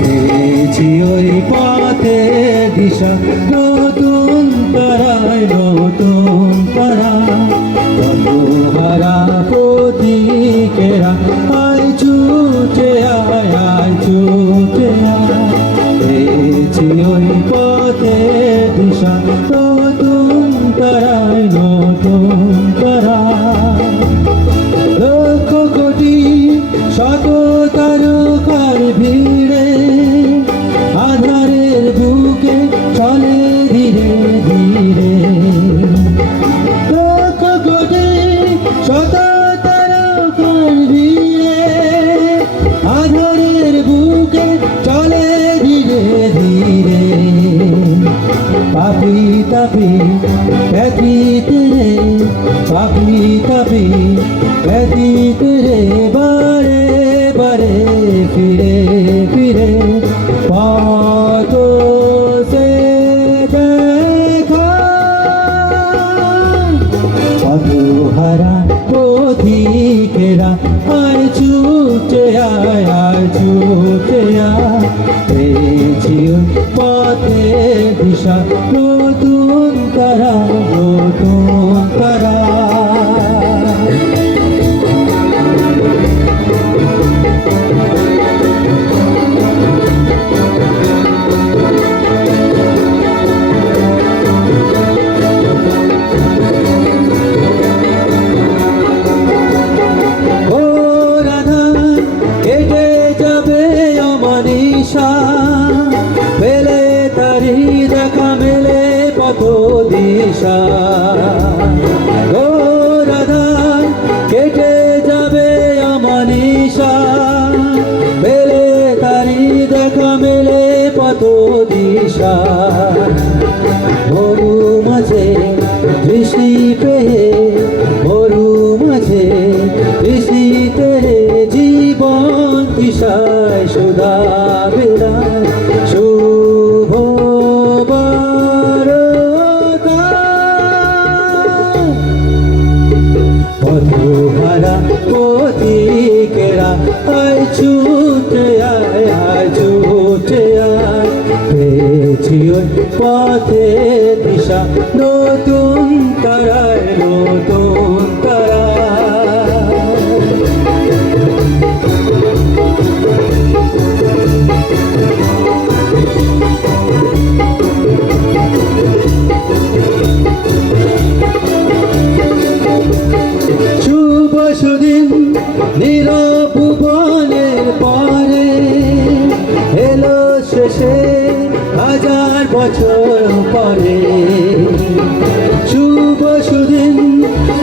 পেয়েছি ওই পথে দিশা, নতুন তারায় নতুন তারা, হারা প্রতীকেরা আয় ছুটে আয় ছুটে আয়। পেয়েছি ওই পথে দিশা, নতুন তারায় নতুন তারা। লক্ষ কোটি শত তারকার ভিড়ে আধারের বুকে চলে ধীরে ধীরে। লক্ষ কোটি শত তারকার ভিড়ে আধারের বুকে চলে ধীরে ধীরে। পাপি তাপি ব্যতীত রে, পাপি তাপি ব্যতীত রে, বারে বারে ফিরে ফিরে পথ সে দেখা। পথহারা পথিকেরা আয় ছুটে আয় ছুটে আয়। পেয়েছি পথে দিশা, নতুন তারা নতুন তারা। মেলে তারি দেখা মেলে পথ দিশা, রাধার কেটে যাবে অমানিশা। মেলে তারি দেখা মেলে পথ দিশা। মরু মাঝে দৃষ্টি পেয়ে, মরু মাঝে দৃষ্টি পেয়ে, জীবন দিশায় সুধা বেড়ায় শুভ বারতা। পথহারা পথিকেরা আয় ছুটে আয় ছুটে আয়। পেয়েছি ওই পথে দিশা, নতুন তারায় নতুন তারা। শুভ সুদিন নীরবনের পরে এলো শেষে হাজার বছর পরে। শুভ সুদিন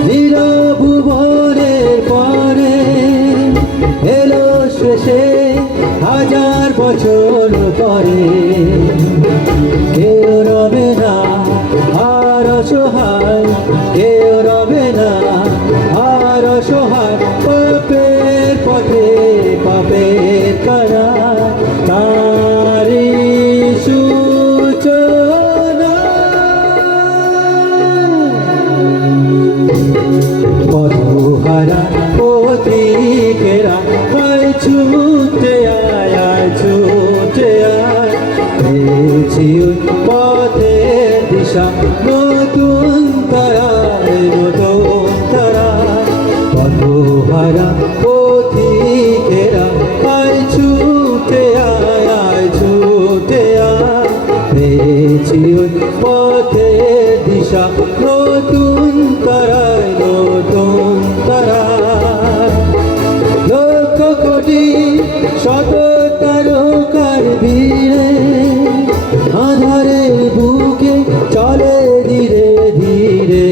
নীরবনের পরে এলো শেষে হাজার বছর পরে। কেউ রবে না আর অসহায়, কেউ রবে না আর অসহায়। পাপের পথে পাপের কারা, তারি সূচনা। পথহারা পথিকেরা আয় ছুটে আয় ছুটে আয়। পেয়েছি পথে দিশা, নতুন তারায় নতুন তারা। পথহারা পথিকেরা আয় ছুটে আয় ছুটে আয়। পেয়েছি পথে দিশা, নতুন তারায় নতুন তারা। লক্ষ কোটি শত তারকার ভিড়ে আধারের বুকে চলে ধীরে ধীরে।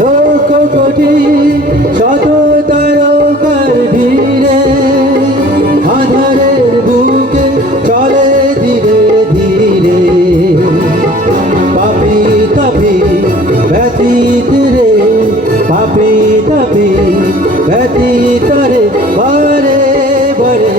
লক্ষ কোটি শত তারকার ভিড়ে আধারের বুকে চলে ধীরে ধীরে। পাপি তাপি ব্যতীত রে, পাপি তাপি ব্যতীত রে, বারে বারে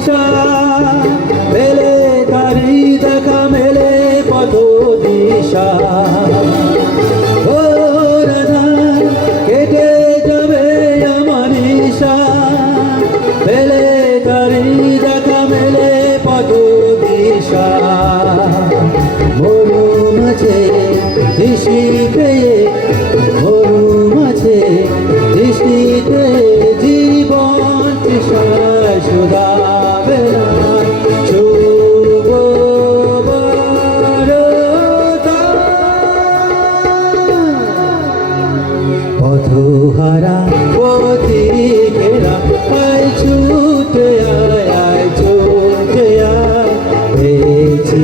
দিশা মেলে তারি দেখা মেলে পথ দিশা ও রাধা কেটে যাবে আমার ঈশা মেলে তারি দেখা মেলে পথ দিশা মরু মাঝে দিশি পেয়ে মরু মাঝে দিশি পেয়ে জীবন তৃষায় শুধাবে না শুভ বারতা পথহারা পথিকেরা আয় ছুটে আয় ছুটে আয় পেয়েছি